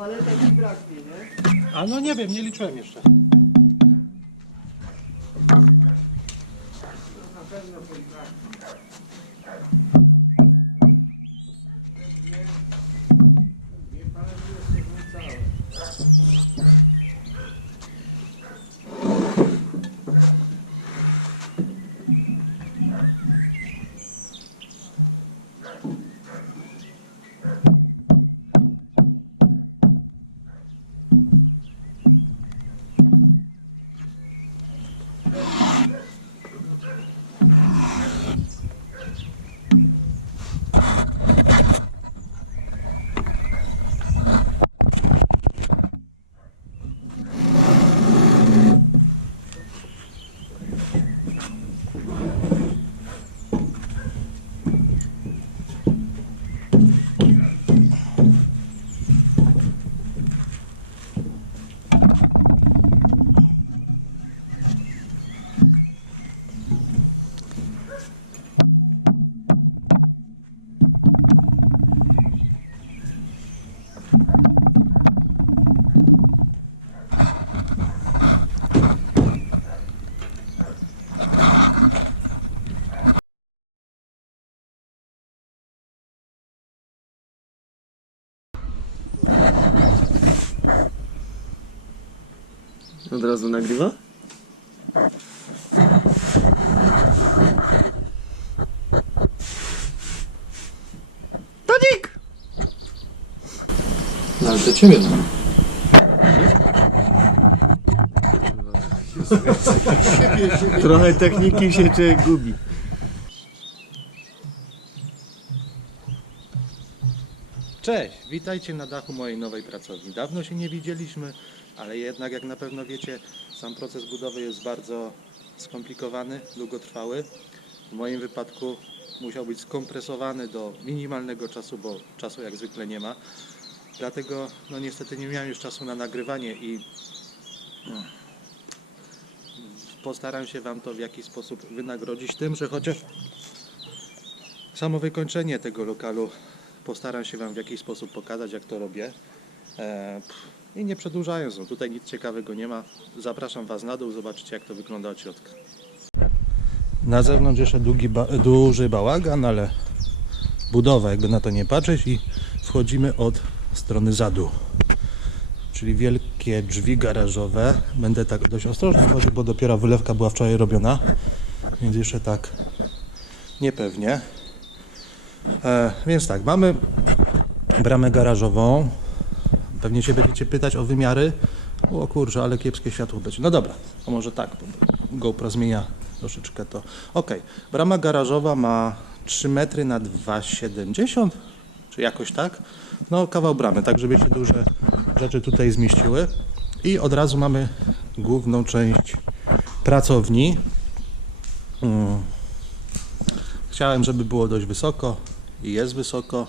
paleta ci braknie, nie? A no nie wiem, nie liczyłem jeszcze. Na pewno coś braknie. Od razu nagrywa? Tadzik! No ale to ciebie znam. Trochę techniki się człowiek gubi. Cześć, witajcie na dachu mojej nowej pracowni. Dawno się nie widzieliśmy, ale jednak jak na pewno wiecie, sam proces budowy jest bardzo skomplikowany, długotrwały. W moim wypadku musiał być skompresowany do minimalnego czasu, bo czasu jak zwykle nie ma. Dlatego no niestety nie miałem już czasu na nagrywanie i no, postaram się Wam to w jakiś sposób wynagrodzić tym, że chociaż samo wykończenie tego lokalu postaram się Wam w jakiś sposób pokazać, jak to robię. E, I nie przedłużając, no tutaj nic ciekawego nie ma. Zapraszam Was na dół, zobaczycie jak to wygląda od środka. Na zewnątrz jeszcze długi ba- duży bałagan, ale budowa, jakby na to nie patrzeć i wchodzimy od strony zadu. Czyli wielkie drzwi garażowe. Będę tak dość ostrożnie chodził, bo dopiero wylewka była wczoraj robiona, więc jeszcze tak niepewnie. E, więc tak, mamy bramę garażową. Pewnie się będziecie pytać o wymiary. O kurczę, ale kiepskie światło będzie. No dobra, a może tak, bo GoPro zmienia troszeczkę to. Ok, brama garażowa ma 3 metry na 2,70 czy jakoś tak. No kawał bramy, tak żeby się duże rzeczy tutaj zmieściły. I od razu mamy główną część pracowni. Mm. Chciałem, żeby było dość wysoko i jest wysoko.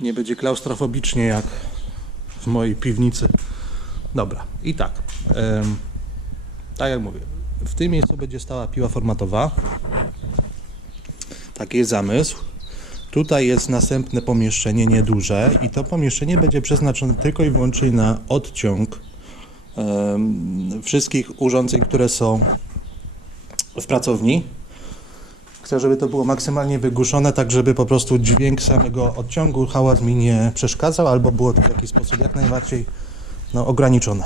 Nie będzie klaustrofobicznie jak w mojej piwnicy. Dobra, i tak. em, tak jak mówię, w tym miejscu będzie stała piła formatowa. Taki jest zamysł. Tutaj jest następne pomieszczenie nieduże i to pomieszczenie będzie przeznaczone tylko i wyłącznie na odciąg em, wszystkich urządzeń, które są w pracowni. Chcę, żeby to było maksymalnie wygłuszone, tak żeby po prostu dźwięk samego odciągu, hałas mi nie przeszkadzał, albo było to w jakiś sposób jak najbardziej no, ograniczone.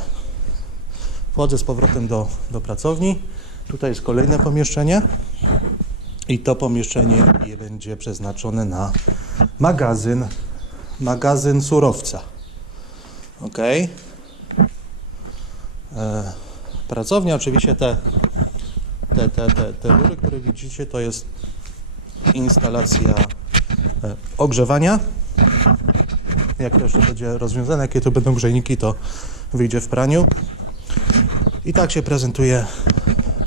Wchodzę z powrotem do, do pracowni. Tutaj jest kolejne pomieszczenie. I to pomieszczenie będzie przeznaczone na magazyn, magazyn surowca. Ok. E, pracownia, oczywiście te te, te, te, te rury, które widzicie, to jest instalacja e, ogrzewania. Jak to jeszcze będzie rozwiązane, jakie to będą grzejniki, to wyjdzie w praniu. I tak się prezentuje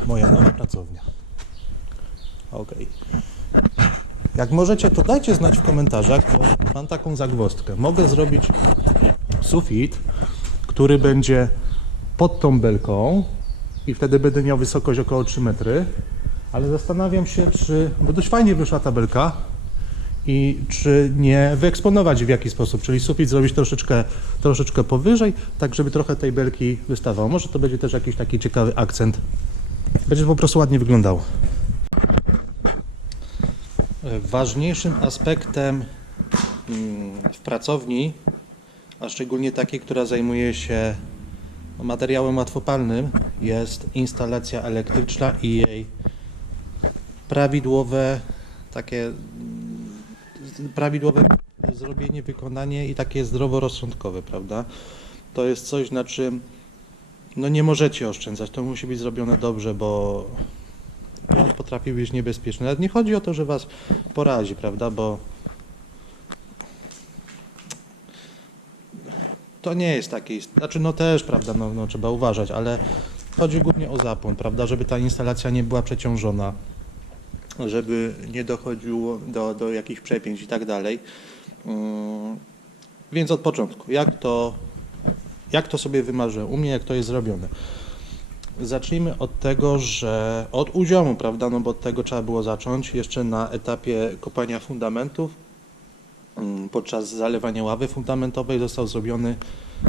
moja nowa pracownia. Ok. Jak możecie, to dajcie znać w komentarzach, bo mam taką zagwozdkę. Mogę zrobić sufit, który będzie pod tą belką i wtedy będę miał wysokość około 3 metry, ale zastanawiam się, czy, bo dość fajnie wyszła ta belka i czy nie wyeksponować w jaki sposób, czyli sufit zrobić troszeczkę, troszeczkę powyżej, tak żeby trochę tej belki wystawało. Może to będzie też jakiś taki ciekawy akcent. Będzie po prostu ładnie wyglądało. Ważniejszym aspektem mm, w pracowni, a szczególnie takiej, która zajmuje się materiałem łatwopalnym, jest instalacja elektryczna i jej prawidłowe takie prawidłowe zrobienie, wykonanie i takie zdroworozsądkowe, prawda? To jest coś, na czym no nie możecie oszczędzać. To musi być zrobione dobrze, bo potrafi być niebezpieczny. Nawet nie chodzi o to, że was porazi, prawda? Bo to nie jest takie, znaczy no też, prawda, no, no trzeba uważać, ale chodzi głównie o zapłon, prawda, żeby ta instalacja nie była przeciążona, żeby nie dochodziło do, do jakichś przepięć i tak dalej. Mm, Więc od początku, jak to, jak to sobie wymarzę u mnie, jak to jest zrobione. Zacznijmy od tego, że od uziomu, prawda, no bo od tego trzeba było zacząć jeszcze na etapie kopania fundamentów. Mm, Podczas zalewania ławy fundamentowej został zrobiony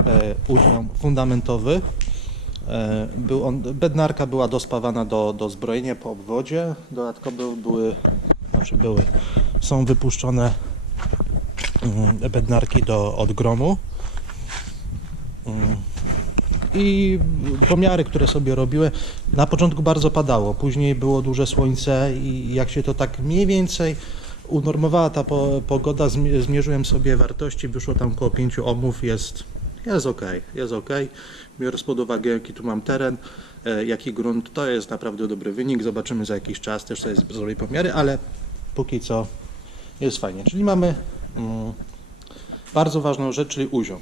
e, uziom fundamentowy. E, był on, bednarka była dospawana do, do zbrojenia po obwodzie. Dodatkowo były, znaczy były, są wypuszczone mm, bednarki do odgromu. Mm. I pomiary, które sobie robiłem, na początku bardzo padało, później było duże słońce i jak się to tak mniej więcej unormowała ta po, pogoda, zmi- zmierzyłem sobie wartości, wyszło tam około 5 ohmów, jest, jest ok, jest ok. Biorąc pod uwagę jaki tu mam teren, e, jaki grunt, to jest naprawdę dobry wynik, zobaczymy za jakiś czas, też sobie zrobię pomiary, ale póki co jest fajnie. Czyli mamy mm, bardzo ważną rzecz, czyli uziom.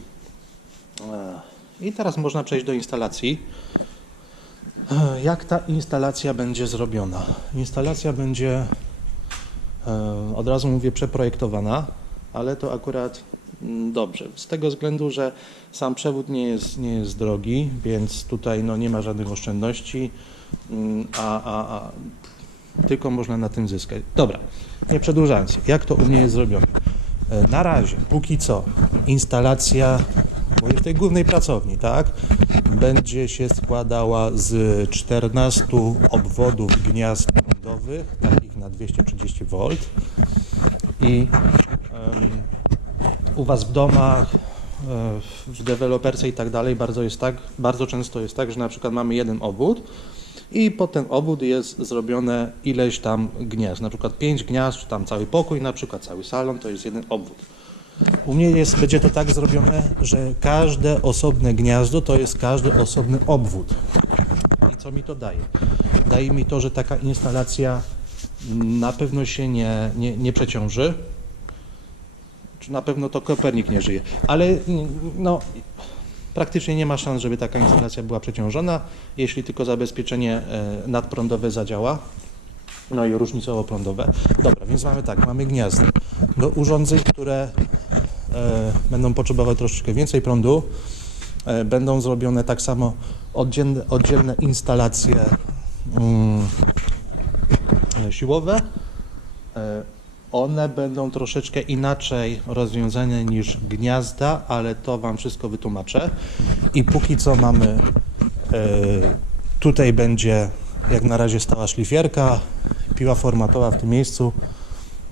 E, I teraz można przejść do instalacji. E, Jak ta instalacja będzie zrobiona? Instalacja będzie, od razu mówię, przeprojektowana, ale to akurat mm, dobrze. Z tego względu, że sam przewód nie jest, nie jest drogi, więc tutaj no, nie ma żadnych oszczędności, mm, a, a, a tylko można na tym zyskać. Dobra, nie przedłużając, jak to u mnie jest zrobione? E, Na razie, póki co, instalacja w tej głównej pracowni, tak, będzie się składała z 14 obwodów gniazd prądowych, takich na 230 V i em, u Was w domach, e, w deweloperce i tak dalej bardzo jest tak, bardzo często jest tak, że na przykład mamy jeden obwód i pod ten obwód jest zrobione ileś tam gniazd, na przykład pięć gniazd, czy tam cały pokój, na przykład cały salon, to jest jeden obwód. U mnie jest, będzie to tak zrobione, że każde osobne gniazdo to jest każdy osobny obwód. I co mi to daje? Daje mi to, że taka instalacja na pewno się nie, nie, nie przeciąży. Na pewno to Kopernik nie żyje. Ale no, praktycznie nie ma szans, żeby taka instalacja była przeciążona, jeśli tylko zabezpieczenie e, nadprądowe zadziała. No i różnicowo-prądowe. Dobra, więc mamy tak, mamy gniazdo. Do urządzeń, które e, będą potrzebowały troszeczkę więcej prądu, e, będą zrobione tak samo oddzielne, oddzielne instalacje mm, siłowe. E, one będą troszeczkę inaczej rozwiązane niż gniazda, ale to Wam wszystko wytłumaczę. I póki co mamy, e, tutaj będzie jak na razie stała szlifierka, piła formatowa w tym miejscu,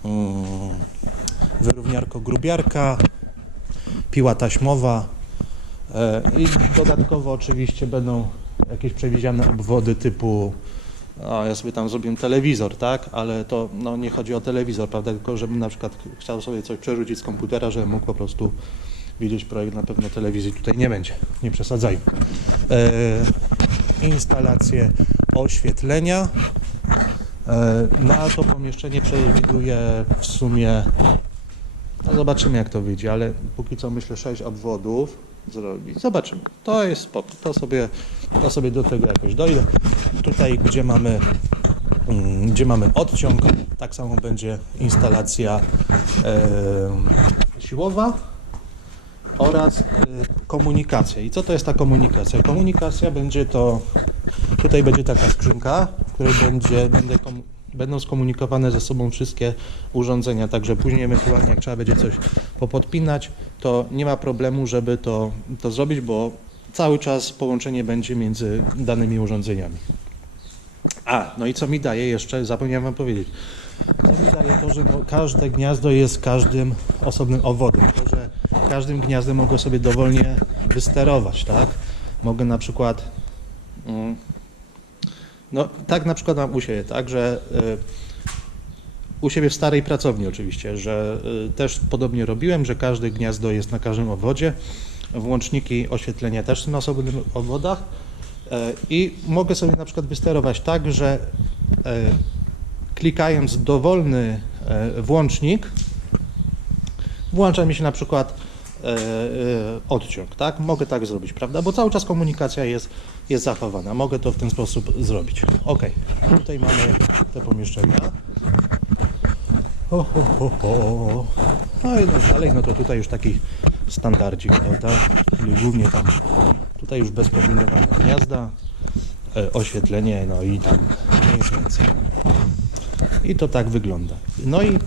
mm, wyrówniarko grubiarka, piła taśmowa e, i dodatkowo oczywiście będą jakieś przewidziane obwody typu a ja sobie tam zrobiłem telewizor, tak, ale to no, nie chodzi o telewizor, prawda, tylko żebym na przykład chciał sobie coś przerzucić z komputera, żebym mógł po prostu widzieć projekt, na pewno telewizji tutaj nie będzie, nie przesadzajmy. E, instalacje oświetlenia. E, na to pomieszczenie przewiduję w sumie, no zobaczymy jak to wyjdzie, ale póki co myślę 6 obwodów zrobić. Zobaczymy. To jest. To sobie, to sobie do tego jakoś dojdę. Tutaj, gdzie mamy, mm, gdzie mamy odciąg, tak samo będzie instalacja e, siłowa oraz y, komunikacja. I co to jest ta komunikacja? Komunikacja będzie to, tutaj będzie taka skrzynka, w której będzie, będę Będą skomunikowane ze sobą wszystkie urządzenia, także później ewentualnie jak trzeba będzie coś popodpinać, to nie ma problemu, żeby to, to zrobić, bo cały czas połączenie będzie między danymi urządzeniami. A, no i co mi daje jeszcze, zapomniałem Wam powiedzieć. Co mi daje to, że każde gniazdo jest każdym osobnym owodem. To, że każdym gniazdem mogę sobie dowolnie wysterować, tak? Mogę na przykład. Mm, no, tak na przykład mam u siebie, tak, że y, u siebie w starej pracowni oczywiście, że y, też podobnie robiłem, że każde gniazdo jest na każdym obwodzie. Włączniki oświetlenia też są na osobnych obwodach. E, I mogę sobie na przykład wysterować tak, że e, klikając dowolny e, włącznik, włącza mi się na przykład e, e, odciąg, tak? Mogę tak zrobić, prawda? Bo cały czas komunikacja jest, jest zachowana. Mogę to w ten sposób zrobić. Ok, tutaj mamy te pomieszczenia. Ho, ho, ho, ho. No i no dalej, no to tutaj już taki standardzik, prawda? Czyli głównie tam, tutaj już bez kombinowania gniazda, e, oświetlenie, no i tam więcej. I to tak wygląda. No i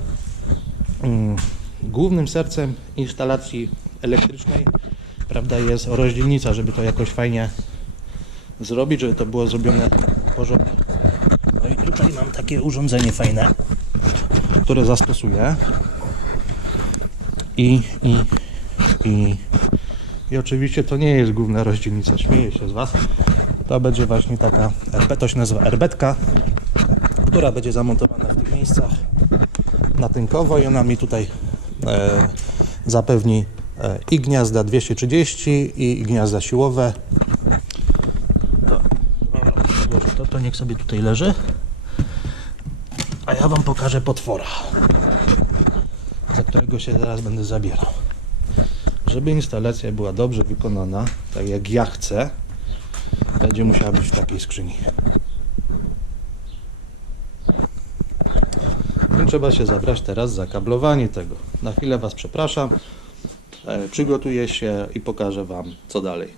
mm, głównym sercem instalacji elektrycznej, prawda, jest rozdzielnica, żeby to jakoś fajnie zrobić, żeby to było zrobione porządnie. No i tutaj mam takie urządzenie fajne, które zastosuję. I, i, i, i oczywiście to nie jest główna rozdzielnica, śmieję się z Was. To będzie właśnie taka, to się nazywa erbetka, która będzie zamontowana w tych miejscach natynkowo i ona mi tutaj e, zapewni i gniazda 230 i gniazda siłowe. To, to, to niech sobie tutaj leży. A ja Wam pokażę potwora, za którego się zaraz będę zabierał. Żeby instalacja była dobrze wykonana, tak jak ja chcę, będzie musiała być w takiej skrzyni. I trzeba się zabrać teraz za kablowanie tego. Na chwilę Was przepraszam. E, Przygotuję się i pokażę Wam co dalej.